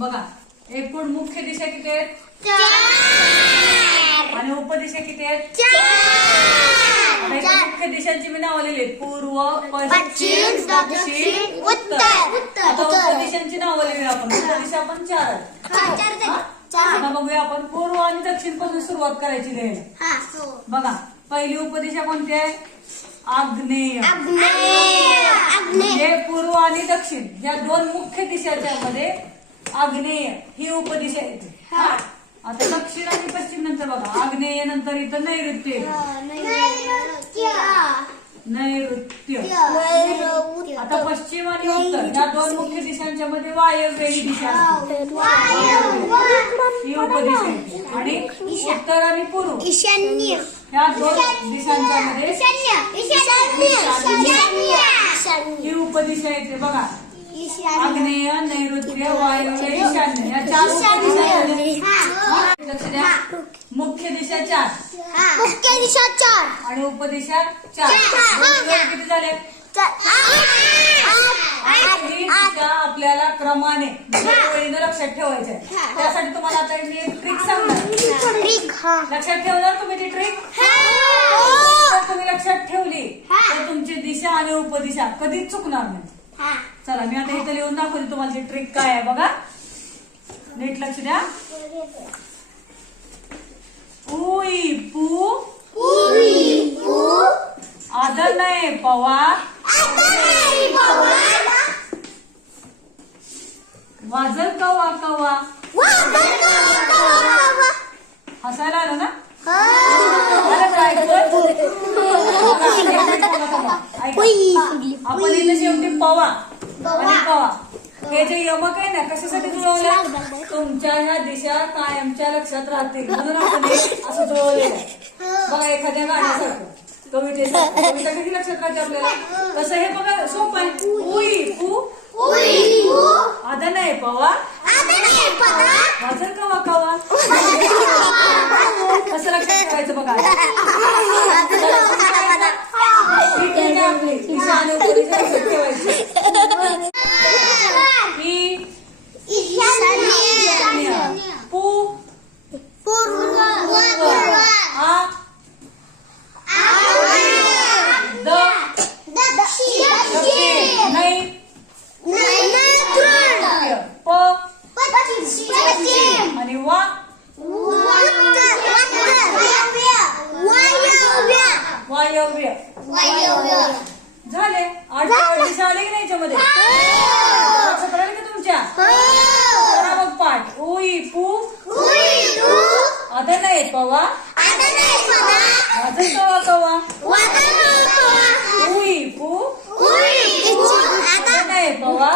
बघा एकूण मुख्य दिशा किती आहेत? 4 आणि उपदिशा किती आहेत? 4 मुख्य दिशांची मी नावं लिहिली आहेत. पूर्व, पश्चिम, दक्षिण, उत्तर. आता उपदिशांची नावं लिहिली आपण. उपदिशा पण 4 आहेत. आता बघूया आपण पूर्व आणि दक्षिण पासून सुरुवात करायची लिहायला. बघा पहिली उपदिशा कोणती आहे? आग्नेय. म्हणजे पूर्व आणि दक्षिण या दोन मुख्य दिशाच्या मध्ये आग्नेय ही उपदिशा येते. आता दक्षिण आणि पश्चिम नंतर बघा आग्नेय नंतर इथं नैऋत्य येते. नैऋत्य. आता पश्चिम आणि उत्तर या दोन मुख्य दिशांच्या मध्ये वायव्य ही दिशा असते. ही उपदिशा येते. आणि उत्तर आणि पूर्व ईशान्य या दोन दिशांच्या मध्ये ही उपदिशा येते. बघा आग्नेय, नैऋत्य, वायव्य, ईशान्य या 4 उपदिशा. लक्ष द्या मुख्य दिशा 4 आणि उपदिशा 4 किती झाले? ही दिशा आपल्याला क्रमाने ओळीनं लक्षात ठेवायचं आहे. त्यासाठी तुम्हाला आता मी एक ट्रिक सांगणार. लक्षात ठेवणार तुम्ही ती ट्रिक? जर तुम्ही लक्षात ठेवली तर तुमची दिशा आणि उपदिशा कधीच चुकणार नाही. चला मी आता इथे लिहून दाखवते तुम्हाला ती ट्रिक काय आहे. बघा नीट लक्ष द्या. उई पू आदनय पवा वाजल कवा कवा. हसायला आलं ना? आपण इथे शेवटी पवा आणि कवा हे जे यमक आहे ना कशासाठी जुळवलं? तुमच्या ह्या दिशा कायमच्या लक्षात राहतील म्हणून आपण असं जुळवलेलं आहे. बघा एखाद्या गाण्यासारखं कविता कधी लक्षात राहते आपल्याला? कसं हे बघा सोपं आहे. उई पू आदन आहे पवा वाजल कवा कवा. कसं लक्षात ठेवायचं बघा. आपली दिशा आणि उपदिशा लक्षात ठेवायची. पू आणि वा वायव्य. झाले 8 दिशा आले की नाही याच्यामध्ये? लक्षात राहिले का तुमच्या? करा मग पाठ. उई पू आदन आहे पवा वाजल कवा कवा. उई पू आदन आहे पवा